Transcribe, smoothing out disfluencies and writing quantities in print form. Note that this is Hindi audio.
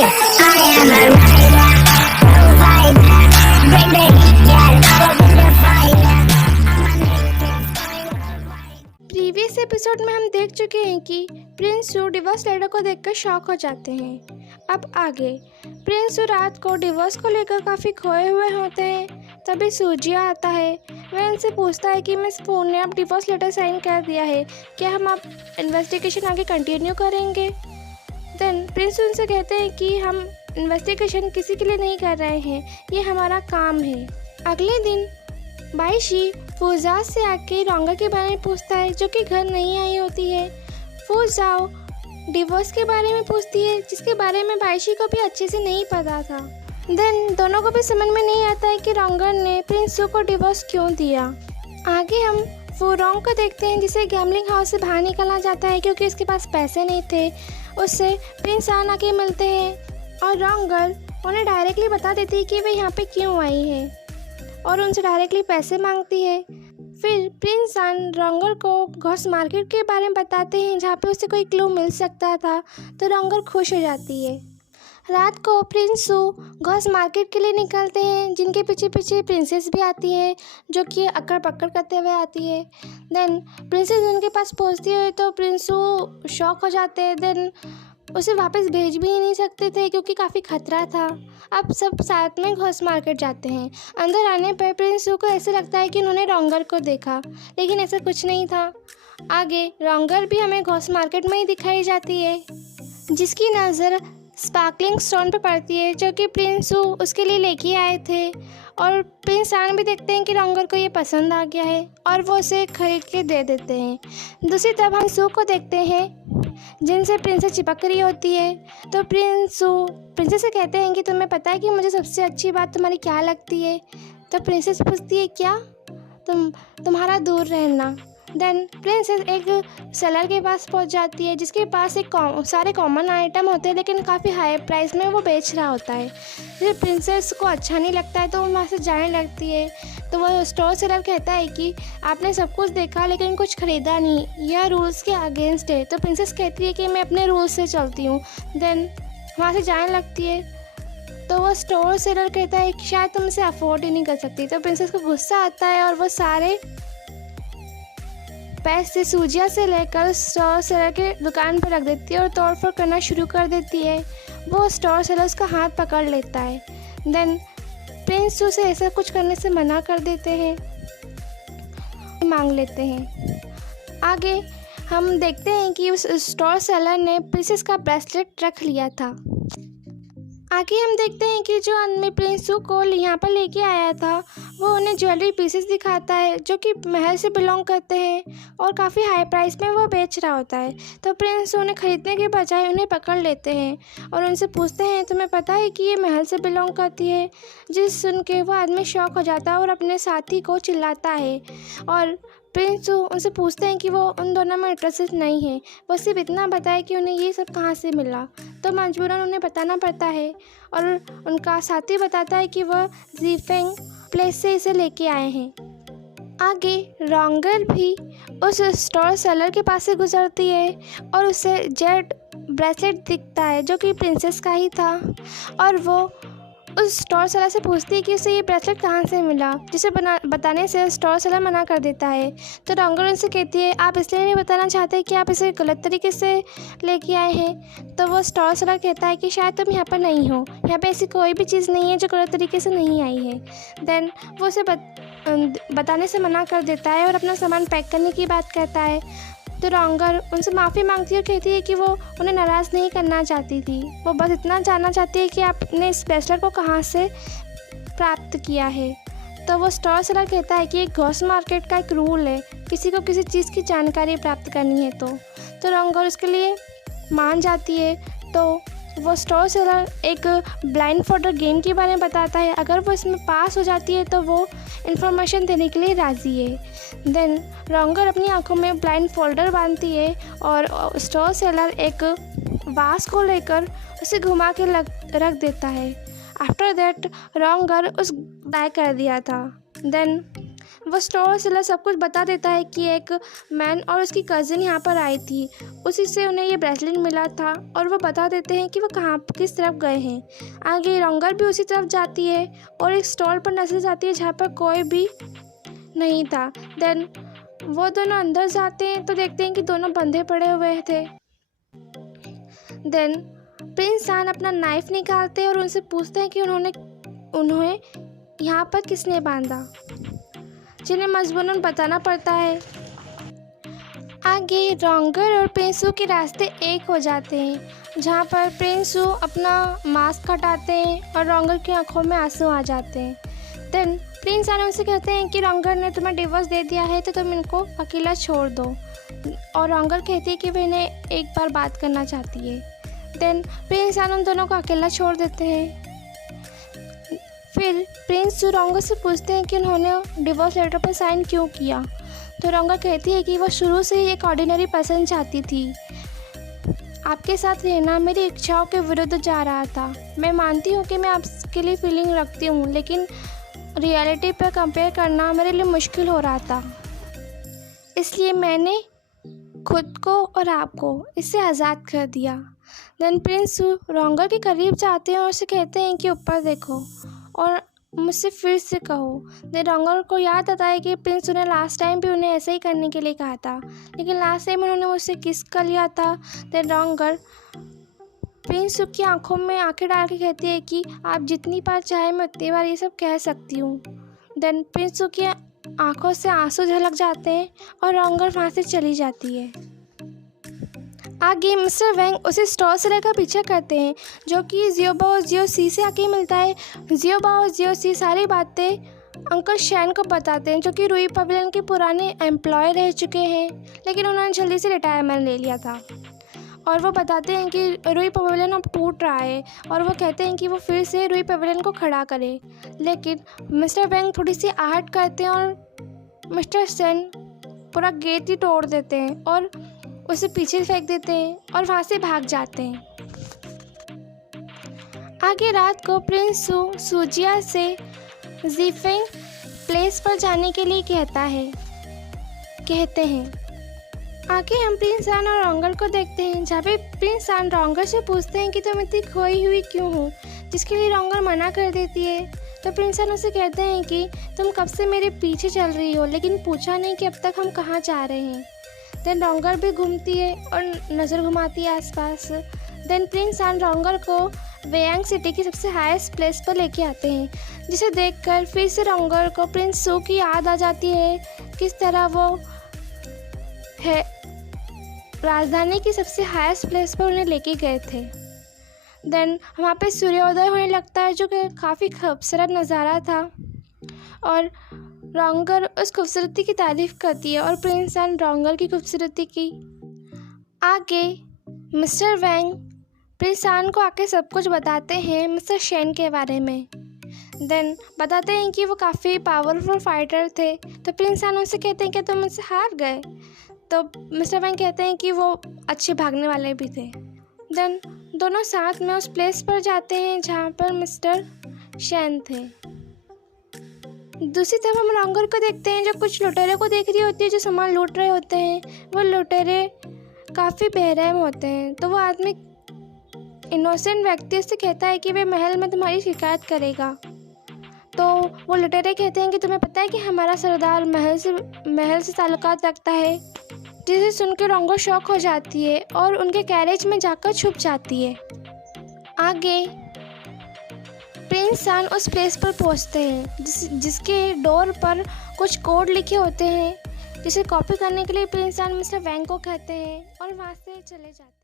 I am a rider, provider, bring the heat, girl, I'll be the fire. I'm a native worldwide. Previous episode में हम देख चुके हैं कि प्रिंस सू डिवोर्स लेटर को देखकर शॉक हो जाते हैं। अब आगे प्रिंस सू रात को डिवोर्स को लेकर काफ़ी खोए हुए होते हैं। तभी सूजिया आता है। वह उनसे पूछता है कि मिस फून ने अब डिवोर्स लेटर साइन कर दिया है, क्या हम अब इन्वेस्टिगेशन आगे कंटिन्यू करेंगे। देन प्रिंस उनसे कहते हैं कि हम इन्वेस्टिगेशन किसी के लिए नहीं कर रहे हैं, ये हमारा काम है। अगले दिन बाइशी फूजाओ से आके रोंगर के बारे में पूछता है, जो कि घर नहीं आई होती है। फूजाओ डिवोर्स के बारे में पूछती है, जिसके बारे में बाइशी को भी अच्छे से नहीं पता था। देन दोनों को भी समझ में नहीं आता है कि रोंगर ने प्रिंस सू को डिवोर्स क्यों दिया। आगे हम फूरोंग को देखते हैं, जिसे गैम्बलिंग हाउस से बाहर निकलना जाता है क्योंकि उसके पास पैसे नहीं थे। उससे प्रिंस आन आके मिलते हैं और रोंगर उन्हें डायरेक्टली बता देती है कि वे यहाँ पे क्यों आई है और उनसे डायरेक्टली पैसे मांगती है। फिर प्रिंस आन रोंगर को घोस्ट मार्केट के बारे में बताते हैं, जहाँ पे उसे कोई क्लू मिल सकता था, तो रोंगर खुश हो जाती है। रात को प्रिंस सू घोस्ट मार्केट के लिए निकलते हैं, जिनके पीछे पीछे प्रिंसेस भी आती है, जो कि अक्कड़ पक्कड़ करते हुए आती है। देन प्रिंसेस उनके पास पहुंचती है तो प्रिंस सू शॉक हो जाते हैं। देन उसे वापस भेज भी नहीं सकते थे क्योंकि काफ़ी खतरा था। अब सब साथ में घोस्ट मार्केट जाते हैं। अंदर आने पर प्रिंस सू को ऐसे लगता है कि उन्होंने रोंगर को देखा, लेकिन ऐसा कुछ नहीं था। आगे रोंगर भी हमें घोस्ट मार्केट में ही दिखाई जाती है, जिसकी नज़र स्पार्कलिंग स्टोन पर पड़ती है, जो कि प्रिंस सू उसके लिए लेके आए थे। और प्रिंस आन भी देखते हैं कि रोंगर को ये पसंद आ गया है और वो उसे खरीद के दे देते हैं। दूसरी तरफ हम सू को देखते हैं, जिनसे प्रिंसेस चिपक रही होती है। तो प्रिंस सू प्रिंसेस से कहते हैं कि तुम्हें पता है कि मुझे सबसे अच्छी बात तुम्हारी क्या लगती है। तो प्रिंसेस पूछती है, क्या? तुम्हारा दूर रहना। देन प्रिंसेस एक सेलर के पास पहुंच जाती है, जिसके पास सारे कॉमन आइटम होते हैं, लेकिन काफ़ी हाई प्राइस में वो बेच रहा होता है। जब प्रिंसेस को अच्छा नहीं लगता है तो वो वहाँ से जाने लगती है। तो वो स्टोर सेलर कहता है कि आपने सब कुछ देखा लेकिन कुछ ख़रीदा नहीं, यह रूल्स के अगेंस्ट है। तो प्रिंसेस कहती है कि मैं अपने रूल्स से चलती हूँ। देन वहाँ से जाने लगती है। तो वो स्टोर सेलर कहता है कि शायद तुम इसे अफोर्ड ही नहीं कर सकती। तो प्रिंसेस को गुस्सा आता है और वो सारे पैसे सूजिया से लेकर स्टोर सेलर के दुकान पर रख देती है और तोड़फोड़ करना शुरू कर देती है। वो स्टोर सेलर उसका हाथ पकड़ लेता है। देन प्रिंस सू से ऐसा कुछ करने से मना कर देते हैं, मांग लेते हैं। आगे हम देखते हैं कि उस स्टोर सेलर ने प्रिंसेस का ब्रेसलेट रख लिया था। आगे हम देखते हैं कि जो आदमी प्रिंस सू को यहाँ पर लेके आया था, वो उन्हें ज्वेलरी पीसेस दिखाता है, जो कि महल से बिलोंग करते हैं और काफ़ी हाई प्राइस में वो बेच रहा होता है। तो प्रिंस सू उन्हें ख़रीदने के बजाय उन्हें पकड़ लेते हैं और उनसे पूछते हैं, तुम्हें पता है कि ये महल से बिलोंग करती है? जिस सुन के वो आदमी शॉक हो जाता है और अपने साथी को चिल्लाता है। और प्रिंस सू उनसे पूछते हैं कि वो उन दोनों में इंटरेस्टेड नहीं है, वो सिर्फ इतना बताए कि उन्हें ये सब कहाँ से मिला। तो मजबूरन उन्हें बताना पड़ता है और उनका साथी बताता है कि वह ज़ीफेंग प्लेस से इसे लेके आए हैं। आगे रोंगर भी उस स्टोर सेलर के पास से गुजरती है और उसे जेड ब्रेसलेट दिखता है, जो कि प्रिंसेस का ही था। और वो उस स्टोर सेलर से पूछती है कि उसे ये ब्रेसलेट कहाँ से मिला, जिसे बताने से स्टोर सेलर मना कर देता है। तो रोंगर उनसे कहती है, आप इसलिए नहीं बताना चाहते कि आप इसे गलत तरीके से लेके आए हैं। तो वो स्टोर सेलर कहता है कि शायद तुम यहाँ पर नहीं हो, यहाँ पे ऐसी कोई भी चीज़ नहीं है जो गलत तरीके से नहीं आई है। देन वो उसे बताने से मना कर देता है और अपना सामान पैक करने की बात कहता है। तो रोंगर उनसे माफ़ी मांगती है और कहती है कि वो उन्हें नाराज़ नहीं करना चाहती थी, वो बस इतना जानना चाहती है कि आपने इस ब्रेसलेट को कहाँ से प्राप्त किया है। तो वो स्टोर सेलर कहता है कि एक घोस्ट मार्केट का एक रूल है, किसी को किसी चीज़ की जानकारी प्राप्त करनी है तो रोंगर उसके लिए मान जाती है। तो वो स्टोर सेलर एक ब्लाइंड फोल्डर गेम के बारे में बताता है। अगर वो इसमें पास हो जाती है तो वो इन्फॉर्मेशन देने के लिए राज़ी है। देन रोंगर अपनी आंखों में ब्लाइंड फोल्डर बांधती है और स्टोर सेलर एक वास को लेकर उसे घुमा के रख देता है। आफ्टर दैट रोंगर उस बाय कर दिया था। देन वो स्टोर सेलर सब कुछ बता देता है कि एक मैन और उसकी कज़िन यहाँ पर आई थी, उसी से उन्हें ये ब्रेसलेट मिला था, और वो बता देते हैं कि वो कहाँ किस तरफ गए हैं। आगे रॉन्गर भी उसी तरफ जाती है और एक स्टॉल पर नजर जाती है जहाँ पर कोई भी नहीं था। देन वो दोनों अंदर जाते हैं तो देखते हैं कि दोनों बंधे पड़े हुए थे। देन प्रिंस सान अपना नाइफ निकालते हैं और उनसे पूछते हैं कि उन्हें यहाँ पर किसने बांधा, जिन्हें मजबूरन बताना पड़ता है। आगे रॉन्गर और प्रिंसू के रास्ते एक हो जाते हैं, जहाँ पर प्रिंसू अपना मास्क हटाते हैं और रॉन्गर की आंखों में आंसू आ जाते हैं। देन प्रिंस सान उनसे कहते हैं कि रॉन्गर ने तुम्हें डिवोर्स दे दिया है तो तुम इनको अकेला छोड़ दो, और रॉन्गर कहती है कि वह इन्हें एक बार बात करना चाहती है। देन प्रिंस सान उन दोनों को अकेला छोड़ देते हैं। फिर प्रिंस रॉन्गर से पूछते हैं कि उन्होंने डिवोर्स लेटर पर साइन क्यों किया, तो रॉन्गर कहती है कि वो शुरू से ही एक ऑर्डिनरी पर्सन चाहती थी, आपके साथ रहना मेरी इच्छाओं के विरुद्ध जा रहा था। मैं मानती हूँ कि मैं आपके लिए फीलिंग रखती हूँ, लेकिन रियलिटी पर कंपेयर करना मेरे लिए मुश्किल हो रहा था, इसलिए मैंने खुद को और आपको इससे आज़ाद कर दिया। देन प्रिंस रॉन्गर के करीब जाते हैं और उसे कहते हैं कि ऊपर देखो और मुझसे फिर से कहो। देन रॉन्गर को याद आता है कि प्रिंस उन्हें लास्ट टाइम भी उन्हें ऐसे ही करने के लिए कहा था, लेकिन लास्ट टाइम उन्होंने मुझसे किस कर लिया था। देन रॉन्गर प्रिंस की आंखों में आंखें डाल के कहती है कि आप जितनी बार चाहे मैं उतनी बार ये सब कह सकती हूँ। देन प्रिंस की आंखों से आंसू झलक जाते हैं और रॉन्गर वहाँ से चली जाती है। आगे मिस्टर वैंग उसे स्टोर सेलर का पीछा करते हैं, जो कि जियोबाओ जियो सी से आके मिलता है। जियोबाओ जियो सी सारी बातें अंकल शैन को बताते हैं, जो कि रूई पवेलियन के पुराने एम्प्लॉय रह चुके हैं, लेकिन उन्होंने जल्दी से रिटायरमेंट ले लिया था। और वो बताते हैं कि रूई पवेलियन अब टूट रहा है, और वो कहते हैं कि वो फिर से रूई पवेलियन को खड़ा करे, लेकिन मिस्टर वैंग थोड़ी सी आहट करते हैं और मिस्टर शैन पूरा गेट ही तोड़ देते हैं और उसे पीछे फेंक देते हैं और वहाँ से भाग जाते हैं। आगे रात को प्रिंस सूजिया से जीफेंग प्लेस पर जाने के लिए कहते हैं। आगे हम प्रिंस सान और रॉन्गर को देखते हैं, जहाँ पे प्रिंस सान रॉन्गर से पूछते हैं कि तुम इतनी खोई हुई क्यों हो, जिसके लिए रॉन्गर मना कर देती है। तो प्रिंस सान उसे कहते हैं कि तुम कब से मेरे पीछे चल रही हो, लेकिन पूछा नहीं कि अब तक हम कहाँ जा रहे हैं। देन रॉन्गर भी घूमती है और नज़र घुमाती है आसपास। देन प्रिंस सान रॉन्गर को वेयांग सिटी की सबसे हाईएस्ट प्लेस पर लेके आते हैं, जिसे देखकर फिर से रॉन्गर को प्रिंस सू की याद आ जाती है, किस तरह वो है राजधानी की सबसे हाईएस्ट प्लेस पर उन्हें लेके गए थे। देन वहाँ पे सूर्योदय होने लगता है, जो कि काफ़ी खूबसूरत नज़ारा था, और रॉन्गर उस खूबसूरती की तारीफ़ करती है और प्रिंस सान रॉन्गर की खूबसूरती की। आगे मिस्टर वैंग प्रिंस सान को आके सब कुछ बताते हैं मिस्टर शैन के बारे में। देन बताते हैं कि वो काफ़ी पावरफुल फाइटर थे, तो प्रिंस सान उनसे कहते हैं कि तुम मुझसे हार गए। तो मिस्टर वैंग कहते हैं कि वो अच्छे भागने वाले भी थे। देन दोनों साथ में उस प्लेस पर जाते हैं जहाँ पर मिस्टर शैन थे। दूसरी तरफ हम रॉन्गर को देखते हैं, जो कुछ लुटेरे को देख रही होती है जो सामान लूट रहे होते हैं। वो लुटेरे काफ़ी बेरहम होते हैं, तो वो आदमी इनोसेंट व्यक्ति से कहता है कि वे महल में तुम्हारी शिकायत करेगा। तो वो लुटेरे कहते हैं कि तुम्हें पता है कि हमारा सरदार महल से ताल्लुकात रखता है, जिसे सुनकर रॉन्गर शॉक हो जाती है और उनके कैरेज में जाकर छुप जाती है। आगे प्रिंस सान उस प्लेस पर पहुंचते हैं जिसके डोर पर कुछ कोड लिखे होते हैं, जिसे कॉपी करने के लिए प्रिंस सान मिस्टर वैंग को कहते हैं और वहाँ से चले जाते हैं।